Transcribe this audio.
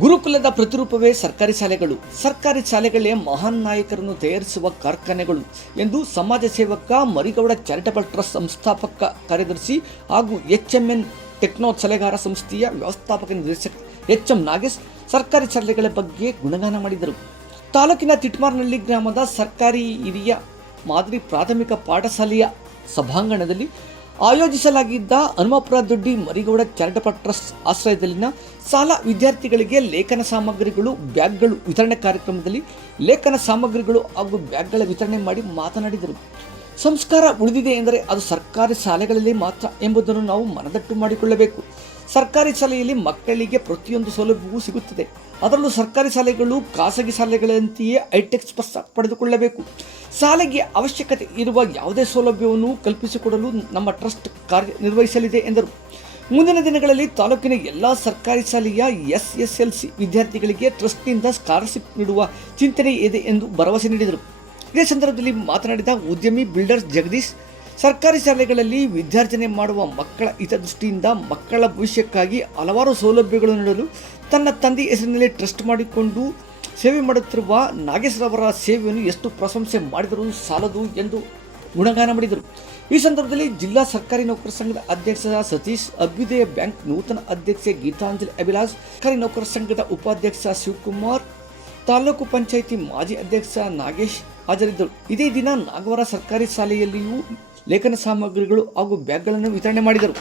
ಗುರುಕುಲದ ಪ್ರತಿರೂಪವೇ ಸರ್ಕಾರಿ ಶಾಲೆಗಳು. ಸರ್ಕಾರಿ ಶಾಲೆಗಳೇ ಮಹಾನ್ ನಾಯಕರನ್ನು ತಯಾರಿಸುವ ಕಾರ್ಖಾನೆಗಳು ಎಂದು ಸಮಾಜ ಸೇವಕ ಮರಿಗೌಡ ಚಾರಿಟಬಲ್ ಟ್ರಸ್ಟ್ ಸಂಸ್ಥಾಪಕ ಕಾರ್ಯದರ್ಶಿ ಹಾಗೂ HMN ಟೆಕ್ನೋ ಸಲಹೆಗಾರ ಸಂಸ್ಥೆಯ ವ್ಯವಸ್ಥಾಪಕ ನಿರ್ದೇಶಕ HM ನಾಗೇಶ್ ಸರ್ಕಾರಿ ಶಾಲೆಗಳ ಬಗ್ಗೆ ಗುಣಗಾನ ಮಾಡಿದರು. ತಾಲೂಕಿನ ತಿಟ್ಮಾರ್ನಹಳ್ಳಿ ಗ್ರಾಮದ ಸರ್ಕಾರಿ ಹಿರಿಯ ಮಾದರಿ ಪ್ರಾಥಮಿಕ ಪಾಠಶಾಲೆಯ ಸಭಾಂಗಣದಲ್ಲಿ ಆಯೋಜಿಸಲಾಗಿದ್ದ ಹನುಮಪುರ ದೊಡ್ಡಿ ಮರಿಗೌಡ ಚಾರಿಟಬಲ್ ಟ್ರಸ್ಟ್ ಆಶ್ರಯದಲ್ಲಿನ ಶಾಲಾ ವಿದ್ಯಾರ್ಥಿಗಳಿಗೆ ಲೇಖನ ಸಾಮಗ್ರಿಗಳು, ಬ್ಯಾಗ್ಗಳು ವಿತರಣೆ ಕಾರ್ಯಕ್ರಮದಲ್ಲಿ ಲೇಖನ ಸಾಮಗ್ರಿಗಳು ಹಾಗೂ ಬ್ಯಾಗ್ಗಳ ವಿತರಣೆ ಮಾಡಿ ಮಾತನಾಡಿದರು. ಸಂಸ್ಕಾರ ಉಳಿದಿದೆ ಎಂದರೆ ಅದು ಸರ್ಕಾರಿ ಶಾಲೆಗಳಲ್ಲಿ ಮಾತ್ರ ಎಂಬುದನ್ನು ನಾವು ಮನದಟ್ಟು ಮಾಡಿಕೊಳ್ಳಬೇಕು. ಸರ್ಕಾರಿ ಶಾಲೆಯಲ್ಲಿ ಮಕ್ಕಳಿಗೆ ಪ್ರತಿಯೊಂದು ಸೌಲಭ್ಯವೂ ಸಿಗುತ್ತದೆ. ಅದರಲ್ಲೂ ಸರ್ಕಾರಿ ಶಾಲೆಗಳು ಖಾಸಗಿ ಶಾಲೆಗಳಂತೆಯೇ ಹೈಟೆಕ್ ಸ್ಪರ್ಶ ಪಡೆದುಕೊಳ್ಳಬೇಕು. ಶಾಲೆಗೆ ಅವಶ್ಯಕತೆ ಇರುವ ಯಾವುದೇ ಸೌಲಭ್ಯವನ್ನು ಕಲ್ಪಿಸಿಕೊಡಲು ನಮ್ಮ ಟ್ರಸ್ಟ್ ಕಾರ್ಯನಿರ್ವಹಿಸಲಿದೆ ಎಂದರು. ಮುಂದಿನ ದಿನಗಳಲ್ಲಿ ತಾಲೂಕಿನ ಎಲ್ಲ ಸರ್ಕಾರಿ ಶಾಲೆಯ SSLC ವಿದ್ಯಾರ್ಥಿಗಳಿಗೆ ಟ್ರಸ್ಟ್ನಿಂದ ಸ್ಕಾಲರ್ಶಿಪ್ ನೀಡುವ ಚಿಂತನೆ ಇದೆ ಎಂದು ಭರವಸೆ ನೀಡಿದರು. ಇದೇ ಸಂದರ್ಭದಲ್ಲಿ ಮಾತನಾಡಿದ ಉದ್ಯಮಿ ಬಿಲ್ಡರ್ ಜಗದೀಶ್, ಸರ್ಕಾರಿ ಶಾಲೆಗಳಲ್ಲಿ ವಿದ್ಯಾರ್ಜನೆ ಮಾಡುವ ಮಕ್ಕಳ ಹಿತದೃಷ್ಟಿಯಿಂದ ಮಕ್ಕಳ ಭವಿಷ್ಯಕ್ಕಾಗಿ ಹಲವಾರು ಸೌಲಭ್ಯಗಳು ನೀಡಲು ತನ್ನ ತಂದೆ ಹೆಸರಿನಲ್ಲಿ ಟ್ರಸ್ಟ್ ಮಾಡಿಕೊಂಡು ಸೇವೆ ಮಾಡುತ್ತಿರುವ ನಾಗೇಶ್ರವರ ಸೇವೆಯನ್ನು ಎಷ್ಟು ಪ್ರಶಂಸೆ ಮಾಡಿದರೂ ಸಾಲದು ಎಂದು ಗುಣಗಾನ ಮಾಡಿದರು. ಈ ಸಂದರ್ಭದಲ್ಲಿ ಜಿಲ್ಲಾ ಸರ್ಕಾರಿ ನೌಕರ ಸಂಘದ ಅಧ್ಯಕ್ಷ ಸತೀಶ್, ಅಭ್ಯುದಯ ಬ್ಯಾಂಕ್ ನೂತನ ಅಧ್ಯಕ್ಷೆ ಗೀತಾಂಜಲಿ ಅಭಿಲಾಷ್, ಸರ್ಕಾರಿ ನೌಕರ ಸಂಘದ ಉಪಾಧ್ಯಕ್ಷ ಶಿವಕುಮಾರ್, ತಾಲೂಕು ಪಂಚಾಯಿತಿ ಮಾಜಿ ಅಧ್ಯಕ್ಷ ನಾಗೇಶ್ ಹಾಜರಿದ್ದರು. ಇದೇ ದಿನ ನಾಗವರ ಸರ್ಕಾರಿ ಶಾಲೆಯಲ್ಲಿಯೂ ಲೇಖನ ಸಾಮಗ್ರಿಗಳು ಹಾಗೂ ಬ್ಯಾಗ್ಗಳನ್ನು ವಿತರಣೆ ಮಾಡಿದರು.